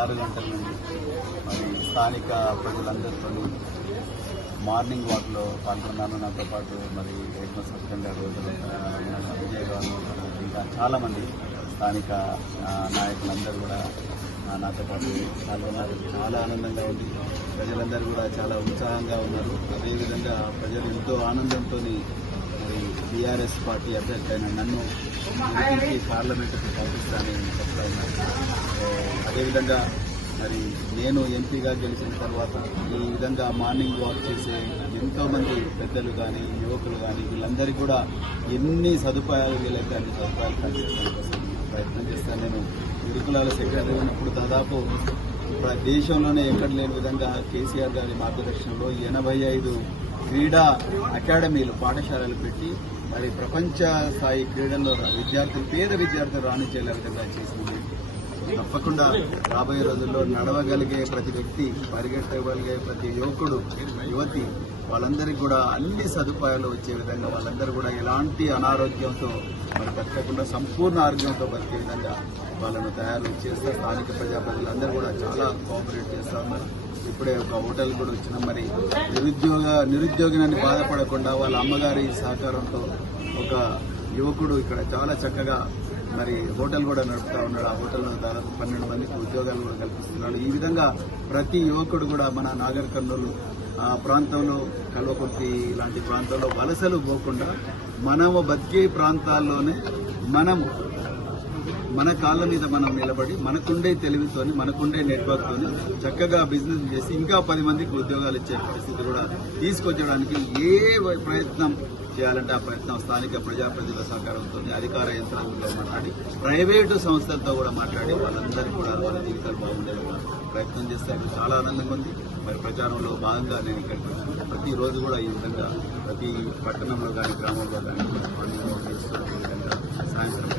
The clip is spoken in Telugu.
6 గంటల నుండి మరి స్థానిక ప్రజలందరితో మార్నింగ్ వాక్లో పాల్గొన్నాను. నాతో పాటు మరి హెడ్ మాస్టర్ గారు, విజయ్ గారు, ఇంకా చాలామంది స్థానిక నాయకులందరూ కూడా నాతో పాటు పాల్గొన్నారు. చాలా ఆనందంగా ఉంది. ప్రజలందరూ కూడా చాలా ఉత్సాహంగా ఉన్నారు. అదేవిధంగా ప్రజలు ఎంతో ఆనందంతో మరి టీఆర్ఎస్ పార్టీ అభ్యర్థి అయిన నన్ను గెలిపించి పార్లమెంటుకు పంపిస్తానని చెప్తా ఉన్నారు. అదేవిధంగా మరి నేను ఎంపీగా గెలిచిన తర్వాత ఈ విధంగా మార్నింగ్ వాక్ చేసే ఎంతోమంది పెద్దలు కానీ యువకులు కానీ వీళ్ళందరికీ కూడా ఎన్ని సదుపాయాలు వీలైతే అన్ని సదుపాయాలు కల్పించడం కోసం ప్రయత్నం చేస్తాను. నేను గురుకులాల సెక్రటరీ ఉన్నప్పుడు దాదాపు దేశంలోనే ఎక్కడ లేని విధంగా కేసీఆర్ గారి మార్గదర్శనంలో 85 క్రీడా అకాడమీలు పాఠశాలలు పెట్టి మరి ప్రపంచ స్థాయి క్రీడల్లో పేద విద్యార్థులు రాణించేలా విధంగా చేసింది. తప్పకుండా రాబోయే రోజుల్లో నడవగలిగే ప్రతి వ్యక్తి, పరిగెత్తగలిగే ప్రతి యువకుడు, యువతి వాళ్ళందరికీ కూడా అన్ని సదుపాయాలు వచ్చే విధంగా, వాళ్ళందరూ కూడా ఎలాంటి అనారోగ్యంతో మరి బతకకుండా సంపూర్ణ ఆరోగ్యంతో బతికే విధంగా వాళ్ళను తయారు చేస్తే స్థానిక ప్రజాప్రతినిధులందరూ కూడా చాలా కోఆపరేట్ చేస్తా ఉన్నారు. ఇప్పుడే ఒక హోటల్ కూడా వచ్చినాం. మరి నిరుద్యోగిని బాధపడకుండా వాళ్ళ అమ్మగారి సహకారంతో ఒక యువకుడు ఇక్కడ చాలా చక్కగా మరి హోటల్ కూడా నడుపుతా ఉన్నాడు. ఆ హోటల్లో దాదాపు 12 మందికి ఉద్యోగాలు కూడా కల్పిస్తున్నాడు. ఈ విధంగా ప్రతి యువకుడు కూడా మన నాగర్ కర్నూలు ప్రాంతంలో, కల్వకుర్తి లాంటి ప్రాంతంలో వలసలు పోకుండా మనము బతికే ప్రాంతాల్లోనే మనము మన కాళ్ళ మీద మనం నిలబడి మనకుండే తెలివితోని, మనకుండే నెట్వర్క్తోని చక్కగా బిజినెస్ చేసి ఇంకా 10 మందికి ఉద్యోగాలు ఇచ్చే పరిస్థితి కూడా తీసుకొచ్చడానికి ఏ ప్రయత్నం చేయాలంటే ఆ ప్రయత్నం స్థానిక ప్రజాప్రతినిధుల సహకారంతో, అధికార యంత్రాంగంలో మాట్లాడి, ప్రైవేటు సంస్థలతో కూడా మాట్లాడి వాళ్ళందరికీ కూడా వాళ్ళ జీవితాలు బాగుండేలా ప్రయత్నం చేస్తారు. చాలా ఆనందంగా ఉంది. మరి ప్రచారంలో భాగంగా నేను ఇక్కడికి వచ్చాను. ప్రతిరోజు కూడా ఈ విధంగా ప్రతి పట్టణంలో కానీ గ్రామంలో కానీ సాయంత్రం